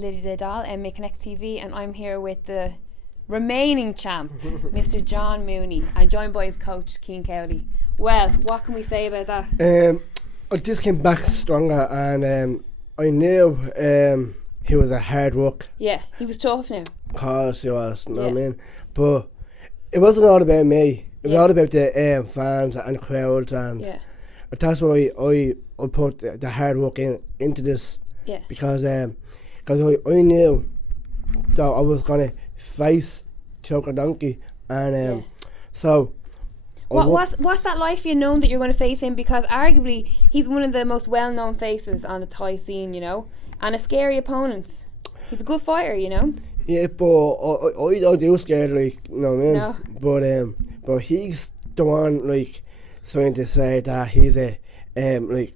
Lydia Dahl, MA Connect TV, and I'm here with the remaining champ, Mr. John Mooney, and joined by his coach, Cian Cowley. Well, what can we say about that? I just came back stronger, and I knew he was a hard work. Yeah, he was tough now. Of course he was, you know what I mean? But it wasn't all about me. It was all about the fans and the crowds, and that's why I put the hard work into this. Yeah. Because I knew that I was gonna face Choker Donkey, and so. What's that like for you, knowing that you're going to face him? Because arguably he's one of the most well-known faces on the Thai scene, you know, and a scary opponent. He's a good fighter, you know. Yeah, but I don't do scared, like, you know what I mean? No. But he's the one, like, trying to say that he's like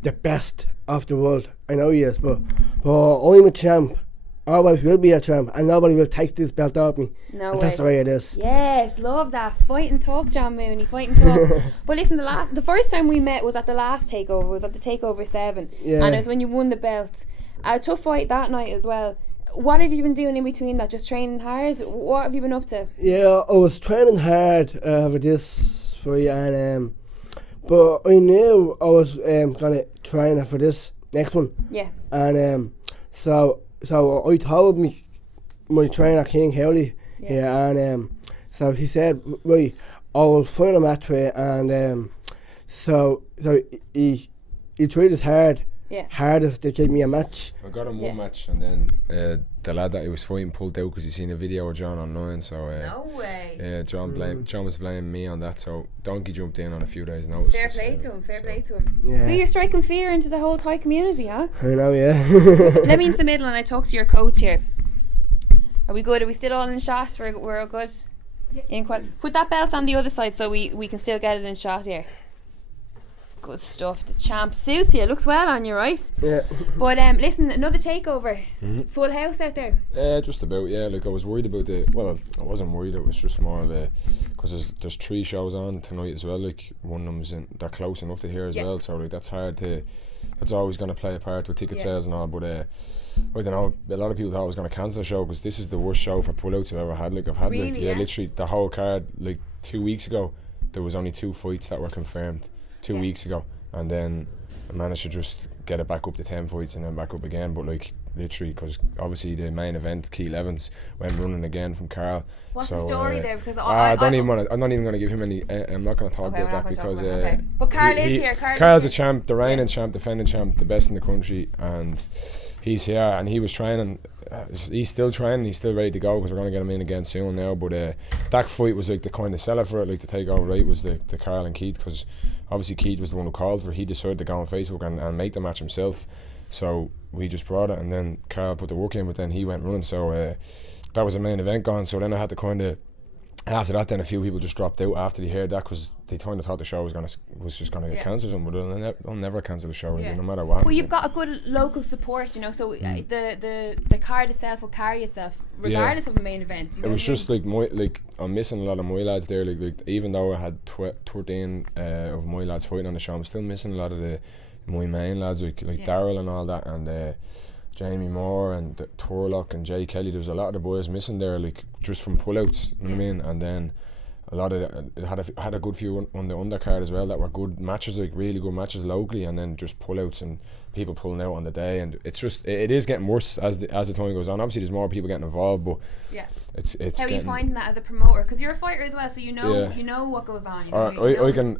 the best of the world. I know he is, but I'm a champ. I always will be a champ, and nobody will take this belt off me. No and way. That's the way it is. Yes, love that. Fight and talk, John Mooney. Fight and talk. But listen, the first time we met was at the last Takeover. It was at the Takeover 7. Yeah. And it was when you won the belt. A tough fight that night as well. What have you been doing in between that? Just training hard? What have you been up to? Yeah, I was training hard for this fight, and but I knew I was gonna train for this next one. Yeah. And so I told my trainer, Cian Cowley, and so he said, right, I will find a match for you, and so he tried his hardest to give me a match. I got him one match, and then the lad that he was fighting pulled out because he seen a video of John online. So no way. John was blaming me on that. So Donkey jumped in on a few days' notice. Fair play to him. Yeah. But you're striking fear into the whole Thai community, huh? I know, yeah. Let me into the middle and I talk to your coach here. Are we good? Are we still all in shot? We're all good? Yeah. Put that belt on the other side so we can still get it in shot here. Good stuff. The champ suits you. It looks well on you, right? Yeah. But listen, another takeover. Full house out there. Just about. Yeah, like I was worried about I wasn't worried. It was just more of because there's 3 shows on tonight as well. Like one of them's they're close enough to here as well. So like that's always going to play a part with ticket sales and all. But I don't know. A lot of people thought I was going to cancel the show because this is the worst show for pullouts I've ever had. Like I've had literally the whole card. Like 2 weeks ago, there was only 2 fights that were confirmed. 2 weeks ago, and then I managed to just get it back up to 10 fights and then back up again. But like literally, because obviously the main event, Keith Evans, went running again from Carl. What's the story there? Because I'm not even going to give him any. I'm not going to talk about that because. But Carl is here. Carl's a champ, the reigning champ, defending champ, the best in the country, and he's here and he was training. He's still training. He's still ready to go because we're going to get him in again soon now. But that fight was like the kind of seller for it, like the takeover. Right, was the Carl and Keith, because obviously Keith was the one who called for it. He decided to go on Facebook and make the match himself. So we just brought it, and then Carl put the work in, but then he went running. So that was the main event gone. So then I had to kind of. After that, then a few people just dropped out after they heard that because they kind of thought the show was just going to get cancelled. But they'll never cancel the show, no matter what. Well, you've got a good local support, you know. So the card itself will carry itself regardless of the main event. You know it was just like I'm missing a lot of my lads there. Like even though I had 13 of my lads fighting on the show, I'm still missing a lot of my main lads like Daryl and all that, and Jamie Moore and Turlock and Jay Kelly. There was a lot of the boys missing there, like just from pullouts. You know what I mean? And then a lot of it had a good few on the undercard as well that were good matches, like really good matches locally, and then just pullouts and people pulling out on the day. And it's just it is getting worse as the time goes on. Obviously, there's more people getting involved, but it's. How are you finding that as a promoter? Because you're a fighter as well, so you know what goes on. You know, I can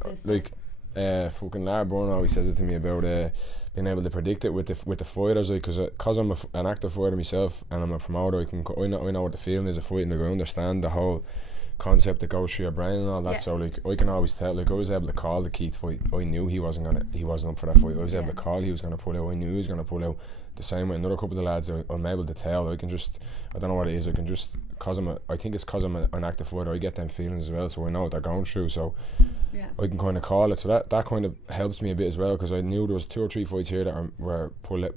fucking Lara Byrne always says it to me about being able to predict it with the fighters, like, because I'm an active fighter myself and I'm a promoter. I know what the feeling is of fighting. Like, I understand the whole concept that goes through your brain and all that. So like I can always tell. Like I was able to call the Keith fight. I knew he wasn't up for that fight. I was able to call he was going to pull out. I knew he was going to pull out. The same way another couple of the lads, I'm able to tell. I don't know what it is. I can just I think it's because I'm an active fighter. I get them feelings as well, so I know what they're going through. So I can kind of call it. So that kind of helps me a bit as well, because I knew there was 2 or 3 fights here that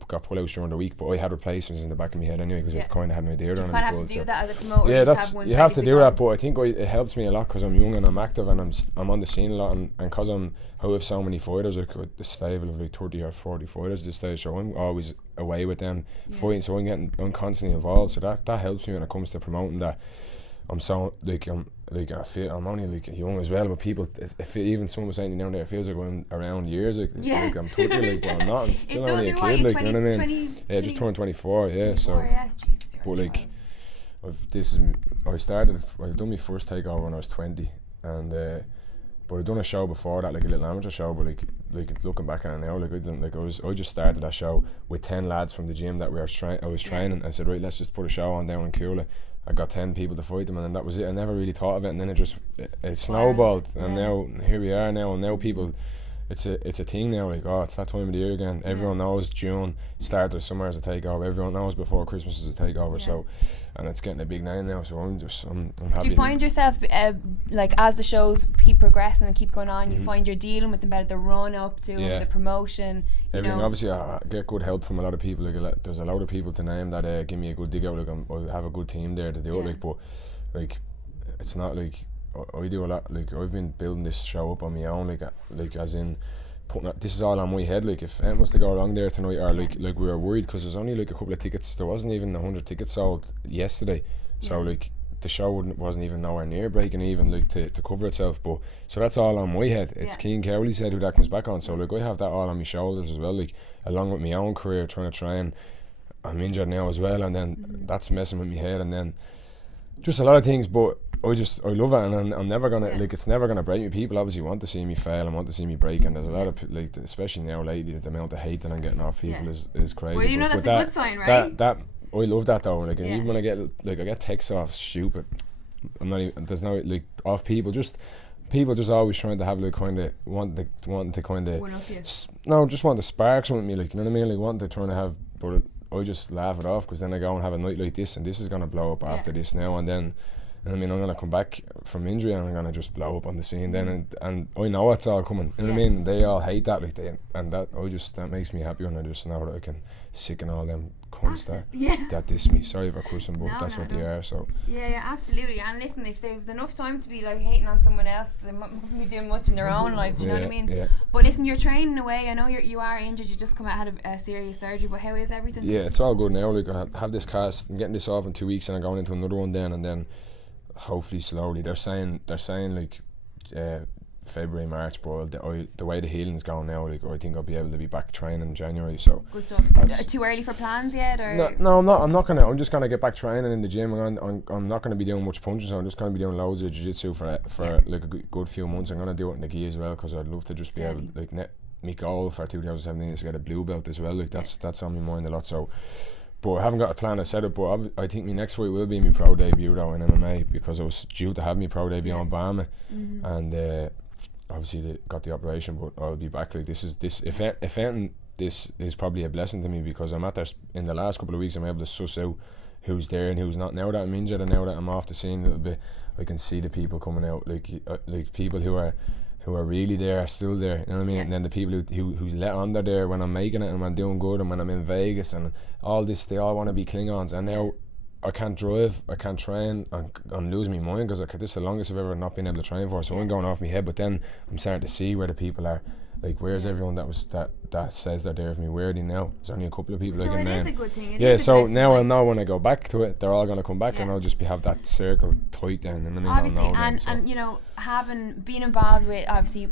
got pull outs during the week, but I had replacements in the back of my head anyway, because I kind of had an idea on it. You kind of have to do that as a promoter. Yeah, you have to do that, but I think it helps me a lot because I'm young and I'm active and I'm on the scene a lot, and because I have so many fighters, like a stable of like 30 or 40 fighters at this stage, so I'm always away with them fighting, so I'm constantly involved, so that helps me when it comes to promoting that. I'm I feel I'm only like young as well, but people, if even someone was saying down there, it feels like I'm around years, like I'm 30, like, but I'm not. I'm still only a kid, like, you know what I mean? Yeah, just turned 24, yeah. 24, so, Jesus, but like, I've done my first takeover when I was 20, and but I'd done a show before that, like a little amateur show, but like looking back on it now, I just started that show with 10 lads from the gym that I was training. I said, right, let's just put a show on down in Cowley. I got 10 people to fight them, and then that was it. I never really thought of it, and then it snowballed, and now here we are now, and now people, it's a thing now, like, it's that time of the year again. Everyone knows June start of summer as a takeover. Everyone knows before Christmas is a takeover. So, and it's getting a big name now. So I'm happy. Do you find yourself like, as the shows keep progressing and keep going on, you find you're dealing with them better, the run up to the promotion? Everything. Obviously, I get good help from a lot of people. Like, there's a lot of people to name that give me a good dig out. Like, I have a good team there to do it. Like, but like, it's not like. I do a lot, like, I've been building this show up on my own, like as in putting this is all on my head. Like, if anyone was to go along there tonight, or like we were worried because there's only like a couple of tickets, there wasn't even 100 tickets sold yesterday, so like the show wasn't even nowhere near breaking even, like, to cover itself. But so that's all on my head. It's Cian Cowley's head who that comes back on, so like I have that all on my shoulders as well, like, along with my own career, trying to train. I'm injured now as well, and then that's messing with my head, and then just a lot of things. But I love it, and I'm never gonna like, it's never gonna break me. People obviously want to see me fail and want to see me break, and there's a lot of like, especially now lately, the amount of hate that I'm getting off people is crazy. Well, you know, that's a good sign, right? That I love that though. Like, and even when I get texts off stupid, I'm not even, there's no like off people just always trying to have like kind of wanting to kind of just want to spark something with me, like, you know what I mean, like wanting to try to have, but I just laugh it off, because then I go and have a night like this, and this is gonna blow up after this now, and then. And I mean, I'm gonna come back from injury and I'm gonna just blow up on the scene then, and I know it's all coming. You know what I mean? They all hate that, like, that makes me happy when I just know that I can sicken all them cunts that diss me. Sorry if I cuss them, but that's what they are. So yeah, absolutely. And listen, if they've enough time to be like hating on someone else, they mustn't be doing much in their own lives. You know what I mean? Yeah. But listen, you're training away. I know you are injured. You just had a serious surgery. But how is everything? Yeah, it's all good now. Like, I have this cast. I'm getting this off in 2 weeks, and I'm going into another one then, and then. Hopefully slowly. They're saying like February, March, but the way the healing's going now, like, I think I'll be able to be back training in January. So good stuff. Too early for plans yet, or no, I'm just gonna get back training in the gym. I'm not gonna be doing much punching, so I'm just gonna be doing loads of jiu-jitsu for like a good few months. I'm gonna do it in the gi as well, because I'd love to just be able, like, my goal for 2017 is to get a blue belt as well. Like, that's on my mind a lot. So. But I haven't got a plan to set up, but I think my next fight will be my pro debut though in MMA, because I was due to have my pro debut on Bama, and obviously they got the operation, but I'll be back. Like, if anything, this is probably a blessing to me, because I'm at there in the last couple of weeks. I'm able to suss out who's there and who's not. Now that I'm injured and now that I'm off the scene a little bit, I can see the people coming out, like people who are really there are still there, you know what I mean? And then the people who let on they're there when I'm making it and when I'm doing good and when I'm in Vegas and all this, they all want to be Klingons. And now I can't drive, I can't train, I'm losing my mind, because this is the longest I've ever not been able to train for, so I'm going off my head. But then I'm starting to see where the people are. Like, where's everyone that says they're there for me? Where are they now? There's only a couple of people I can name. So it is a good thing. So now I'll know when I go back to it, they're all going to come back, and I'll just have that circle tight then. And obviously, and you know, been involved with, obviously,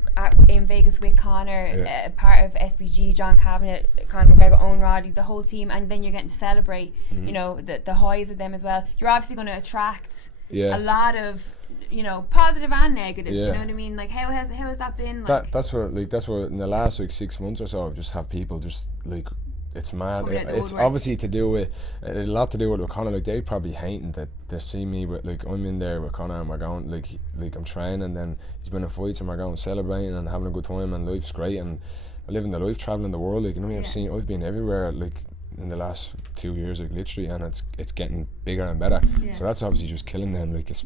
in Vegas with Conor, part of SBG, John Kavanagh, Conor McGregor, Owen Roddy, the whole team, and then you're getting to celebrate, you know, the highs of them as well. You're obviously going to attract a lot of, you know, positive and negatives. You know what I mean? Like, how has that been? Like, that's what in the last like 6 months or so, I've just have people just like, it's mad. It's obviously to do with a lot to do with Conor. Like, they probably hating that they see me with, like, I'm in there with Conor and we're going like I'm training, and then he's been in fights and we're going celebrating and having a good time, and life's great, and I live in the life, traveling the world. Like, you know what I mean? I've been everywhere. Like, in the last 2 years, like literally, and it's getting bigger and better. So that's obviously just killing them. Like it's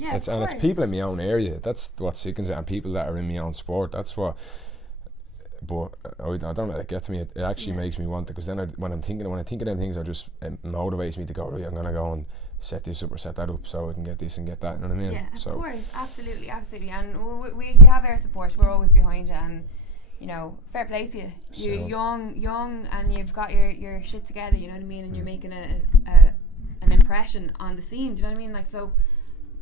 people in my own area. That's what sickens it, and people that are in my own sport. That's what. But I don't let it get to me. It actually makes me want it, because then when I think of them things, it motivates me to go, right, I'm gonna go and set this up or set that up so I can get this and get that. You know what I mean? Yeah, of course, absolutely, and we have our support. We're always behind you, and you know, fair play to you. You're young, and you've got your shit together. You know what I mean? And you're making an impression on the scene. Do you know what I mean? Like, so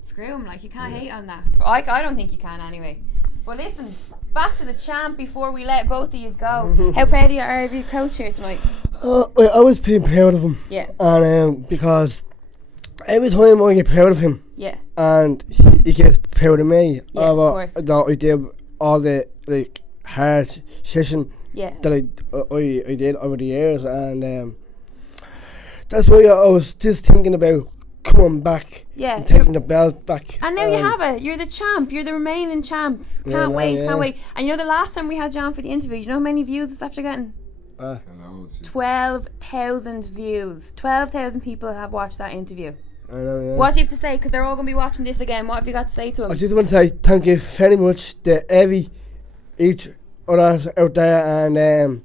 screw 'em. Like, you can't hate on that. I don't think you can anyway. But listen, back to the champ before we let both of you go. How proud are you of your coach here tonight? I was being proud of him. Yeah. And because every time I get proud of him, and he gets proud of me, of course. That I did all the like hard session that I did over the years, and that's why I was just thinking about coming back, and taking the belt back. And now you have it. You're the champ. You're the remaining champ. Can't wait. And you know, the last time we had John for the interview, you know how many views it's after getting? 12,000 views. 12,000 people have watched that interview. I know, What do you have to say? Because they're all going to be watching this again. What have you got to say to them? I just want to say thank you very much to each other out there, and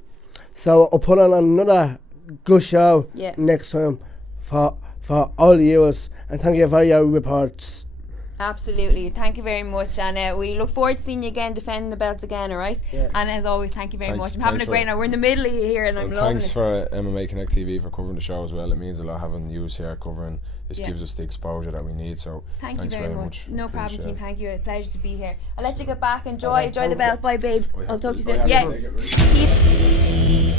so I'll put on another good show next time for all the viewers, and thank you for your reports. Absolutely, thank you very much, and we look forward to seeing you again, defending the belt again, alright? And as always, thank you very much. I'm having a great night. We're in the middle of here, and I'm loving it. Thanks for MMA Connect TV for covering the show as well. It means a lot having you here covering. This gives us the exposure that we need, so thanks very much. No problem, Cian. Thank you. A pleasure to be here. I'll let you get back. Enjoy the belt. Bye, babe. I'll talk to you soon.